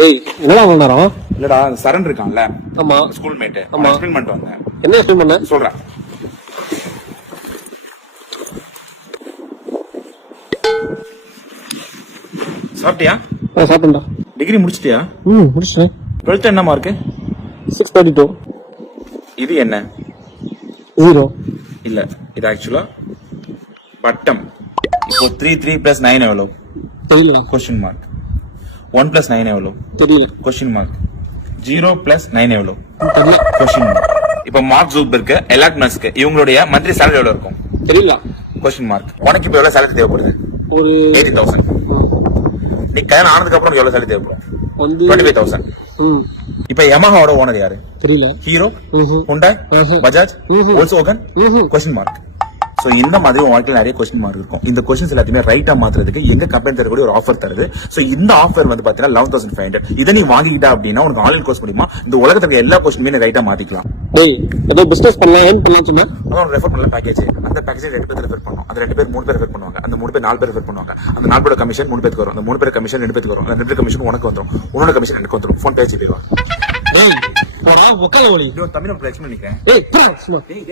ஏய் என்னடா அவ்வளவு நேரம்? இல்லடா சரண் இருக்கான்ல, ஆமா ஸ்கூல் மேட், ஆமா. எக்ஸ்பிளைன் பண்ணிட்டு வந்தேன். என்ன எக்ஸ்பிளைன் பண்ண? சொல்றேன். சாப்பிட்டியா? சாப்பிட்டேன்டா. டிகிரி முடிச்சிட்டியா? முடிச்சிட்டேன். 12th என்ன மார்க்? 632. இது என்ன? 0. இல்ல, இது ஆக்சுவலா பட்டம். இப்போ 3 plus 9 எவ்வளவு? தெரியல. Question mark. 1 plus 9 எவ்வளவு? தெரியல. Question mark. 0 plus 9 எவ்வளவு? தெரியல. Question mark. இப்போ மார்க் ஜூபர்க்கு, எலாட் மஸ்க் இவங்களுடைய மந்த்லி salary எவ்வளவு இருக்கும்? தெரியல. Question mark. உனக்கு இப்போ எவ்வளவு salary தேவைப்படுது? ஒரு 80,000. நீ கல்யாணம் ஆனதுக்கு அப்புறம் எவ்வளவு salary தேவைப்படும்? வந்து 25,000. இப்ப யமஹாவோட ஓனர் யாரு? தெரியல. Hero, Hyundai, Bajaj, Volkswagen? Question mark. So இந்த மாதிரி உங்க வாழ்க்கையில நிறைய கொஸ்டின் மார்க் இருக்கும். இந்த கொஸ்டின்ஸ் எல்லாத்தையுமே ரைட்டா மாத்துறதுக்கு எங்க கம்பெனி தரக்கூடிய ஒரு ஆஃபர் தருது. சோ இந்த ஆஃபர் வந்து பாத்தீங்கன்னா 11,500. இதை நீ வாங்கிக்கிட்டா அப்படின்னா உனக்கு ஆன்லைன் கோர்ஸ் மூலமா இந்த உலகத்துல எல்லா கொஸ்டினுமே நீ ரைட்டா மாத்திக்கலாம். டேய் ஏதோ பிசினஸ் பண்ணலாம், ஏன் பண்ணலாம் சொன்னா? அதான் ரெஃபர் பண்ணல பேக்கேஜ். அந்த பேக்கேஜ் 2 பேர் ரெஃபர் பண்ணுவோம். அந்த 2 பேர் 3 பேர் ரெஃபர் பண்ணுவாங்க. அந்த 3 பேர் 4 பேர் ரெஃபர் பண்ணுவாங்க. அந்த 4 பேரோட கமிஷன் 3 பேருக்கு வரும். அந்த 3 பேர் கமிஷன் 2 பேருக்கு வரும். அந்த 2 பேர் கமிஷன் உனக்கு வந்துரும். உன்னோட கமிஷன் எனக்கு வந்துரும். ஃபோன் பேசி போயிடுவா. டேய் போடா உட்கார ஓடி. தமிழ் எக்ஸ்பிளைன் பண்ணிக்கிறேன். ஏய் சும்மா. டேய்